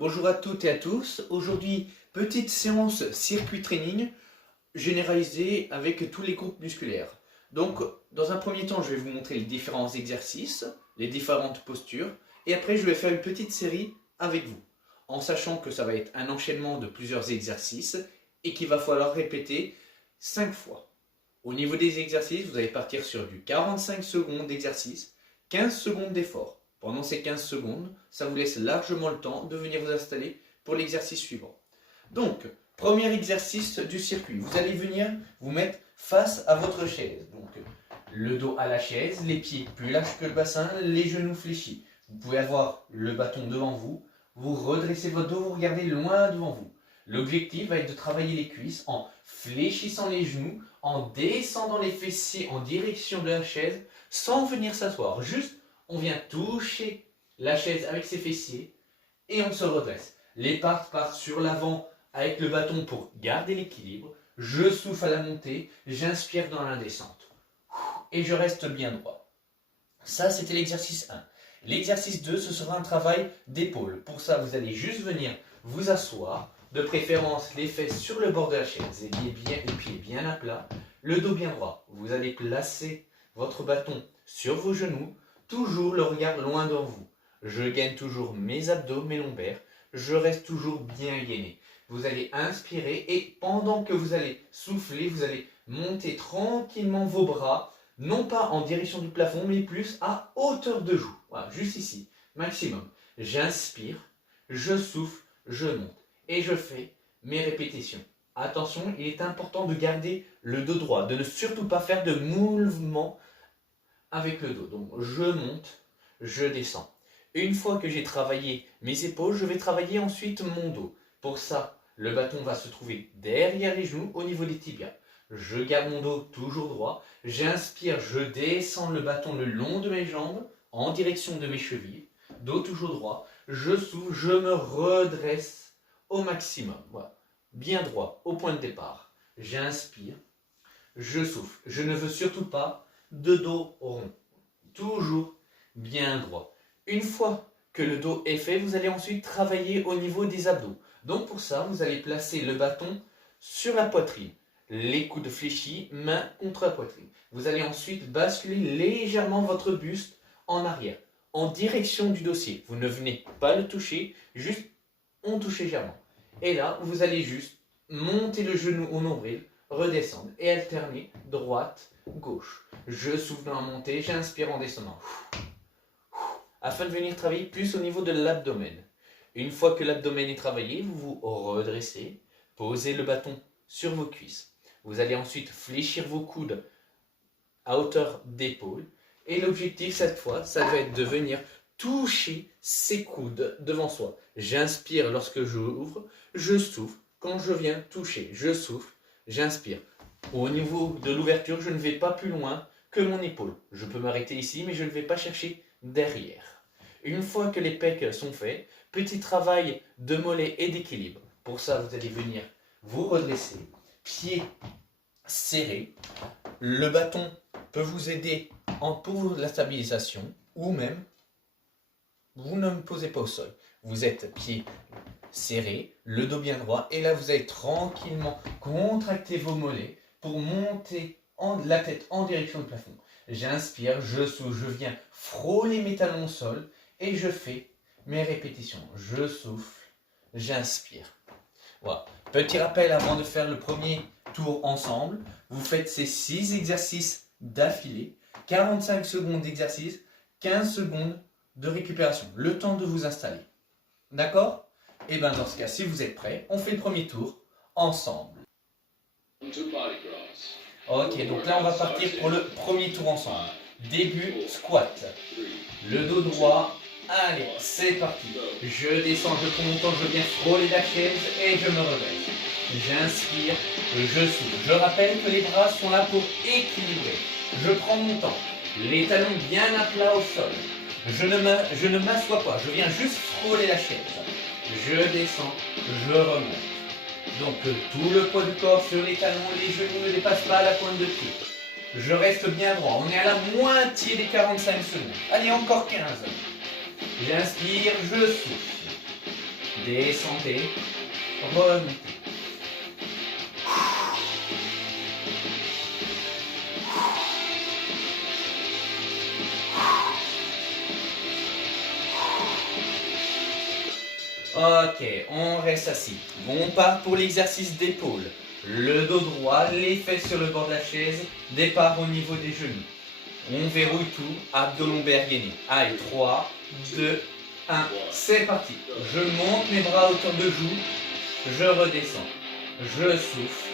Bonjour à toutes et à tous. Aujourd'hui, petite séance circuit training généralisée avec tous les groupes musculaires. Donc, dans un premier temps, je vais vous montrer les différents exercices, les différentes postures, et après, je vais faire une petite série avec vous, en sachant que ça va être un enchaînement de plusieurs exercices et qu'il va falloir répéter 5 fois. Au niveau des exercices, vous allez partir sur du 45 secondes d'exercice, 15 secondes d'effort. Pendant ces 15 secondes, ça vous laisse largement le temps de venir vous installer pour l'exercice suivant. Donc, premier exercice du circuit. Vous allez venir vous mettre face à votre chaise. Donc, le dos à la chaise, les pieds plus larges que le bassin, les genoux fléchis. Vous pouvez avoir le bâton devant vous, vous redressez votre dos, vous regardez loin devant vous. L'objectif va être de travailler les cuisses en fléchissant les genoux, en descendant les fessiers en direction de la chaise, sans venir s'asseoir. Juste, on vient toucher la chaise avec ses fessiers et on se redresse. Les pattes partent sur l'avant avec le bâton pour garder l'équilibre. Je souffle à la montée, j'inspire dans la descente. Et je reste bien droit. Ça, c'était l'exercice 1. L'exercice 2, ce sera un travail d'épaule. Pour ça, vous allez juste venir vous asseoir, de préférence les fesses sur le bord de la chaise, les pieds bien à plat, le dos bien droit. Vous allez placer votre bâton sur vos genoux, toujours le regard loin devant vous. Je gaine toujours mes abdos, mes lombaires. Je reste toujours bien gainé. Vous allez inspirer et pendant que vous allez souffler, vous allez monter tranquillement vos bras, non pas en direction du plafond, mais plus à hauteur de joue. Voilà, juste ici, maximum. J'inspire, je souffle, je monte et je fais mes répétitions. Attention, il est important de garder le dos droit, de ne surtout pas faire de mouvement avec le dos. Donc je monte, je descends. Une fois que j'ai travaillé mes épaules, je vais travailler ensuite mon dos. Pour ça, le bâton va se trouver derrière les genoux au niveau des tibias. Je garde mon dos toujours droit. J'inspire, je descends le bâton le long de mes jambes en direction de mes chevilles. Dos toujours droit. Je souffle, je me redresse au maximum. Voilà. Bien droit au point de départ. J'inspire, je souffle. Je ne veux surtout pas de dos rond. Toujours bien droit. Une fois que le dos est fait, vous allez ensuite travailler au niveau des abdos. Donc pour ça, vous allez placer le bâton sur la poitrine. Les coudes fléchis, main contre la poitrine. Vous allez ensuite basculer légèrement votre buste en arrière, en direction du dossier. Vous ne venez pas le toucher, juste on touche légèrement. Et là, vous allez juste monter le genou au nombril, redescendre et alterner droite, gauche. Je souffle dans la montée, j'inspire en descendant. Afin de venir travailler plus au niveau de l'abdomen. Une fois que l'abdomen est travaillé, vous vous redressez, posez le bâton sur vos cuisses. Vous allez ensuite fléchir vos coudes à hauteur d'épaule. Et l'objectif cette fois, ça va être de venir toucher ses coudes devant soi. J'inspire lorsque j'ouvre, je souffle quand je viens toucher. Je souffle, j'inspire. Au niveau de l'ouverture, je ne vais pas plus loin que mon épaule. Je peux m'arrêter ici, mais je ne vais pas chercher derrière. Une fois que les pecs sont faits, petit travail de mollet et d'équilibre. Pour ça, vous allez venir vous redresser, pieds serrés. Le bâton peut vous aider pour la stabilisation ou même vous ne me posez pas au sol. Vous êtes pieds serrés, le dos bien droit et là vous allez tranquillement contracter vos mollets pour monter la tête en direction du plafond. J'inspire, je souffle, je viens frôler mes talons au sol et je fais mes répétitions. Je souffle, j'inspire. Voilà. Petit rappel avant de faire le premier tour ensemble. Vous faites ces 6 exercices d'affilée. 45 secondes d'exercice, 15 secondes de récupération. Le temps de vous installer. D'accord ? Et bien dans ce cas, si vous êtes prêts, on fait le premier tour ensemble. Ok, donc là on va partir pour le premier tour ensemble. Début squat. Le dos droit. Allez, c'est parti. Je descends, je prends mon temps, je viens frôler la chaise et je me redresse. J'inspire, je souffle. Je rappelle que les bras sont là pour équilibrer. Je prends mon temps. Les talons bien à plat au sol. Je ne m'assois pas, je viens juste frôler la chaise. Je descends, je remonte. Donc tout le poids du corps sur les talons, les genoux ne dépassent pas la pointe de pied. Je reste bien droit, on est à la moitié des 45 secondes. Allez, encore 15. J'inspire, je souffle. Descendez. Remontez. Ok, on reste assis. On part pour l'exercice d'épaule. Le dos droit, les fesses sur le bord de la chaise, départ au niveau des genoux. On verrouille tout, abdos lombaires gainés. Allez, 3, 2, 1, c'est parti. Je monte mes bras à hauteur de joue, je redescends, je souffle,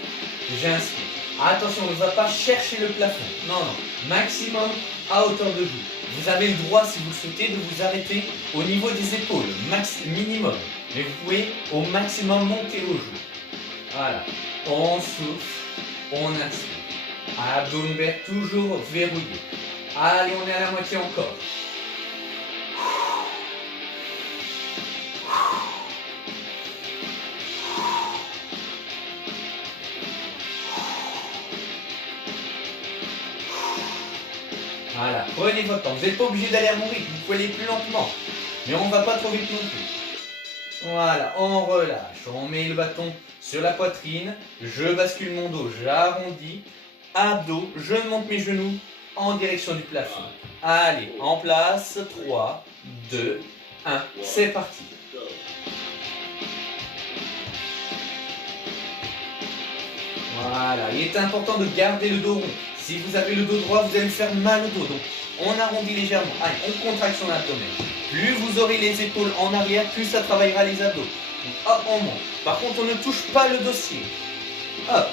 j'inspire. Attention, on ne va pas chercher le plafond. Non, non, maximum à hauteur de joue. Vous avez le droit, si vous le souhaitez, de vous arrêter au niveau des épaules, minimum. Mais vous pouvez au maximum monter aux joues. Voilà. On souffle, on inspire. Abdomen toujours verrouillé. Allez, on est à la moitié encore. Voilà, prenez votre temps. Vous n'êtes pas obligé d'aller à mon rythme, vous pouvez aller plus lentement. Mais on ne va pas trop vite non plus. Voilà, on relâche. On met le bâton sur la poitrine. Je bascule mon dos, j'arrondis. Abdos, je monte mes genoux en direction du plafond. Allez, en place. 3, 2, 1. C'est parti. Voilà, il est important de garder le dos rond. Si vous avez le dos droit, vous allez me faire mal au dos. Donc, on arrondit légèrement. Allez, on contracte son abdomen. Plus vous aurez les épaules en arrière, plus ça travaillera les abdos. Donc, hop, on monte. Par contre, on ne touche pas le dossier. Hop.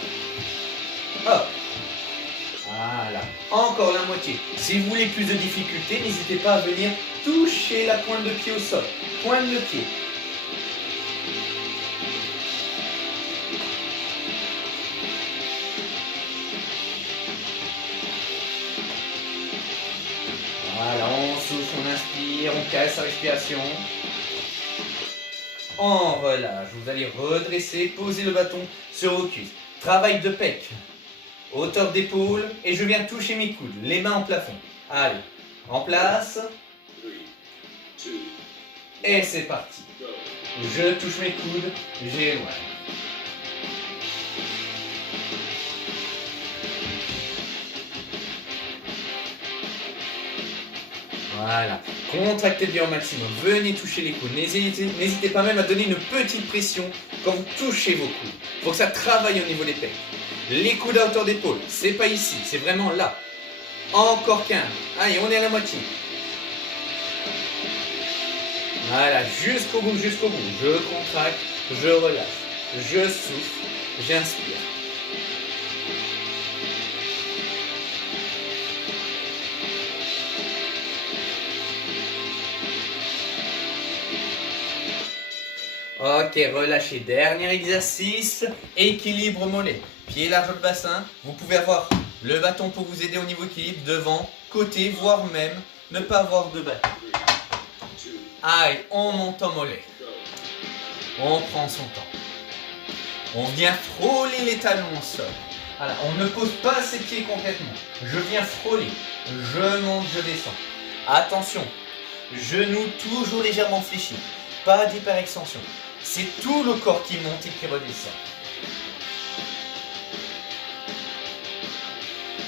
Hop. Voilà. Encore la moitié. Si vous voulez plus de difficulté, n'hésitez pas à venir toucher la pointe de pied au sol. Pointe de pied. Voilà, on souffle, on inspire, on casse la respiration. On relâche. Vous allez redresser, poser le bâton sur vos cuisses. Travail de pec. Hauteur d'épaule. Et je viens toucher mes coudes. Les mains en plafond. Allez, en place. Et c'est parti. Je touche mes coudes, j'éloigne. Voilà, contractez bien au maximum, venez toucher les coudes, n'hésitez pas même à donner une petite pression quand vous touchez vos coudes. Il faut que ça travaille au niveau des pecs. Les coudes à hauteur d'épaule, c'est pas ici, c'est vraiment là. Encore 15, allez, on est à la moitié. Voilà, jusqu'au bout, jusqu'au bout. Je contracte, je relâche, je souffle, j'inspire. Ok, relâchez. Dernier exercice, équilibre mollet. Pied large le bassin. Vous pouvez avoir le bâton pour vous aider au niveau équilibre, devant, côté, voire même ne pas avoir de bâton. Allez, on monte en mollet. On prend son temps. On vient frôler les talons au sol. Voilà, on ne pose pas ses pieds complètement. Je viens frôler. Je monte, je descends. Attention, genoux toujours légèrement fléchis. Pas d'hyperextension. C'est tout le corps qui monte et qui redescend.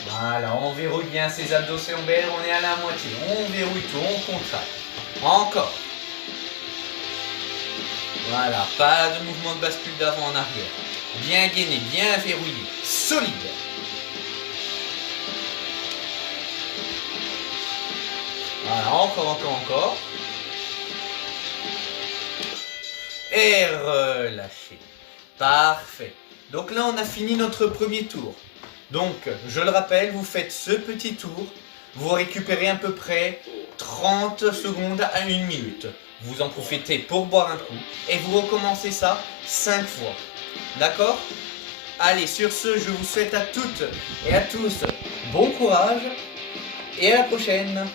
Voilà, on verrouille bien ses abdos lombaires, on est à la moitié. On verrouille tout, on contracte. Encore. Voilà, pas de mouvement de bascule d'avant en arrière. Bien gainé, bien verrouillé, solide. Voilà, encore. Et relâchez. Parfait. Donc là, on a fini notre premier tour. Donc, je le rappelle, vous faites ce petit tour. Vous récupérez à peu près 30 secondes à 1 minute. Vous en profitez pour boire un coup. Et vous recommencez ça 5 fois. D'accord? Allez, sur ce, je vous souhaite à toutes et à tous bon courage. Et à la prochaine.